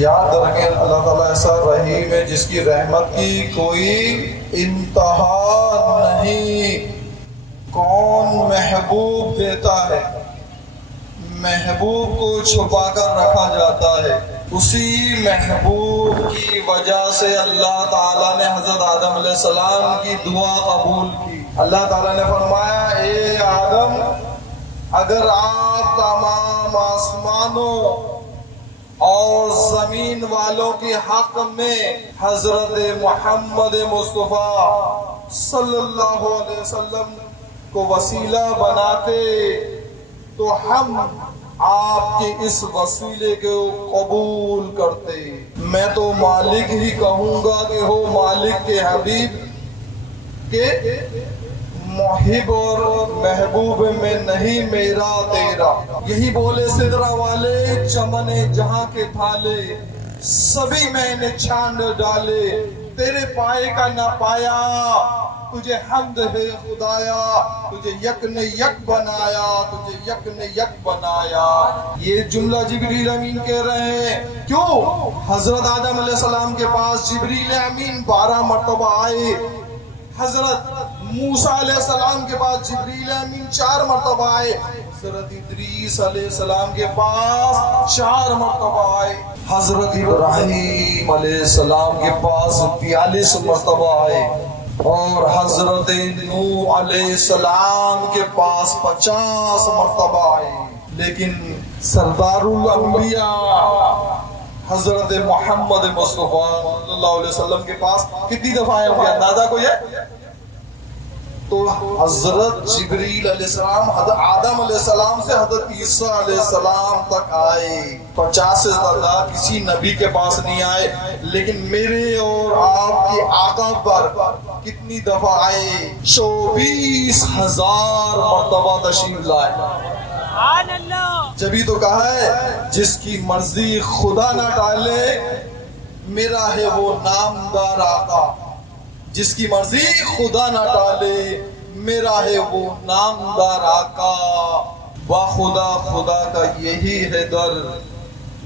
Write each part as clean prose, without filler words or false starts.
یاد رکھیں اللہ تعالیٰ ایسا رحیم ہے جس کی رحمت کی کوئی انتہا نہیں۔ کون محبوب دیتا ہے، محبوب کو چھپا کر رکھا جاتا ہے، اسی محبوب کی وجہ سے اللہ تعالیٰ نے حضرت آدم علیہ السلام کی دعا قبول کی۔ اللہ تعالیٰ نے فرمایا اے آدم، اگر آپ تمام آسمانوں اور زمین والوں کے حق میں حضرت محمد مصطفیٰ صلی اللہ علیہ وسلم کو وسیلہ بناتے تو ہم آپ کے اس وسیلے کو قبول کرتے۔ میں تو مالک ہی کہوں گا کہ ہو مالک کے حبیب کے محب اور محبوب میں نہیں میرا تیرا۔ یہی بولے سدرہ والے چمن جہاں کے تھالے، سبھی میں نے چھانڈ ڈالے، تیرے پائے کا نہ پایا، تجھے حمد ہے خدایا، تجھے یک نے یک بنایا، تجھے یک نے یک بنایا۔ یہ جملہ جبریل امین کہہ رہے ہیں۔ کیوں؟ حضرت آدم علیہ السلام کے پاس جبریل امین 12 مرتبہ آئے، حضرت موسیٰ علیہ السلام کے پاس جبریل امین 4 مرتبہ آئے، حضرت ادریس علیہ السلام کے پاس 4 مرتبہ آئے، حضرت ابراہیم علیہ السلام کے پاس 43 مرتبہ آئے، اور حضرت نوح علیہ السلام کے پاس 50 مرتبہ آئے۔ لیکن سردار الانبیاء حضرت محمد مصطفیٰ صلی اللہ علیہ وسلم کے پاس کتنی دفعہ آئے ہوں گے اندازہ کوئی ہے؟ تو حضرت جبریل علیہ السلام حضرت آدم علیہ السلام سے حضرت عیسیٰ علیہ السلام تک آئے، 50 سے زیادہ کسی نبی کے پاس نہیں آئے۔ لیکن میرے اور آپ کے آقا پر کتنی دفعہ آئے؟ 24,000 مرتبہ تشریف لائے۔ جبھی تو کہا ہے جس کی مرضی خدا نہ ٹالے، میرا ہے وہ نامدار آقا۔ جس کی مرضی خدا نہ ٹالے، میرا ہے وہ نامدار آقا۔ با خدا خدا کا یہی ہے در،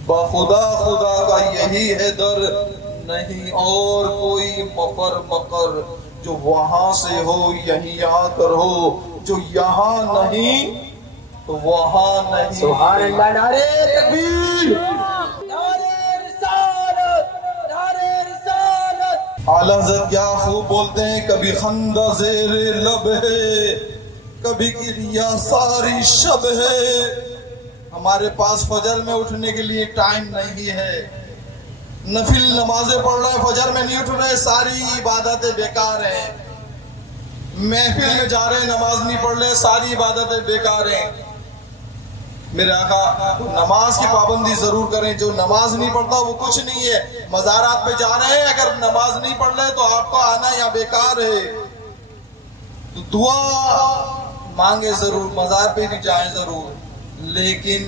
با خدا خدا کا یہی ہے در، نہیں اور کوئی مفر مقر، جو وہاں سے ہو یہیں آ کر ہو، جو یہاں نہیں تو وہاں نہیں۔ سبحان اللہ، نعرہ تکبیر، نعرہ رسالت، نعرہ رسالت۔ اعلیٰ حضرت کیا خوب بولتے ہیں، کبھی خندہ زیر لب ہے، کبھی گریہ ساری شب ہے۔ ہمارے پاس فجر میں اٹھنے کے لیے ٹائم نہیں ہے، نفل نمازیں پڑھ رہے ہیں، فجر میں نہیں اٹھ رہے، ساری عبادتیں بیکار ہیں۔ محفل میں جا رہے ہیں، نماز نہیں پڑھ رہے، ساری عبادتیں بیکار ہیں۔ میرے آقا نماز کی پابندی ضرور کریں، جو نماز نہیں پڑھتا وہ کچھ نہیں ہے۔ مزارات پہ جا رہے ہیں، اگر نماز نہیں پڑھ رہے تو آپ کو آنا یا بیکار ہے۔ تو دعا مانگے ضرور، مزار پہ بھی جائیں ضرور، لیکن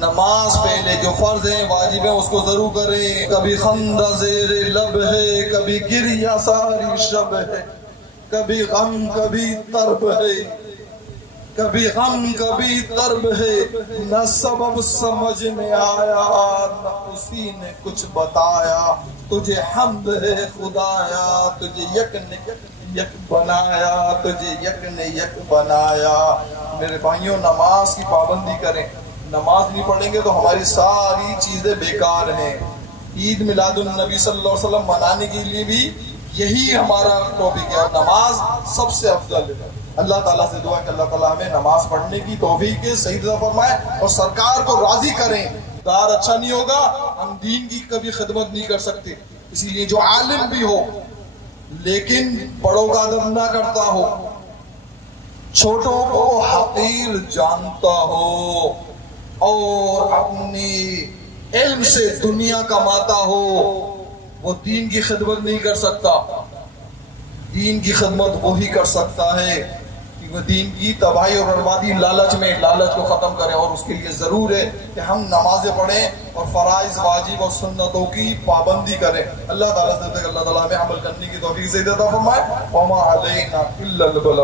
نماز پہلے جو فرض ہیں واجب ہیں اس کو ضرور کریں۔ کبھی خندہ زیر لب ہے، کبھی گریہ ساری شب ہے، کبھی غم کبھی طرب ہے، کبھی غم کبھی طرب ہے، نہ سبب سمجھ میں آیا نہ اسی نے کچھ بتایا، تجھے حمد ہے خدایا، تجھے یک نے یک بنایا، تجھے یک نے یک بنایا۔ میرے بھائیوں نماز کی پابندی کریں، نماز نہیں پڑھیں گے تو ہماری ساری چیزیں بیکار ہیں۔ عید میلاد النبی صلی اللہ علیہ وسلم منانے کے لیے بھی یہی ہمارا ٹاپک ہے، نماز سب سے افضل ہے۔ اللہ تعالیٰ سے دعا کہ اللہ تعالیٰ ہمیں نماز پڑھنے کی توفیق صحیح طرح فرمائے اور سرکار کو راضی کریں۔ دار اچھا نہیں ہوگا ہم دین کی کبھی خدمت نہیں کر سکتے۔ اسی لیے جو عالم بھی ہو لیکن بڑوں کا ادب نہ کرتا ہو، چھوٹوں کو حقیر جانتا ہو اور اپنی علم سے دنیا کماتا ہو، وہ دین کی خدمت نہیں کر سکتا۔ دین کی خدمت وہی کر سکتا ہے کہ وہ دین کی تباہی اور بربادی لالچ کو ختم کرے، اور اس کے لیے ضرور ہے کہ ہم نمازیں پڑھیں اور فرائض واجب اور سنتوں کی پابندی کریں۔ اللہ تعالیٰ سے اللہ تعالیٰ ہمیں عمل کرنے کی توفیق سے عطا فرمائے۔ وما علینا الا البلاغ۔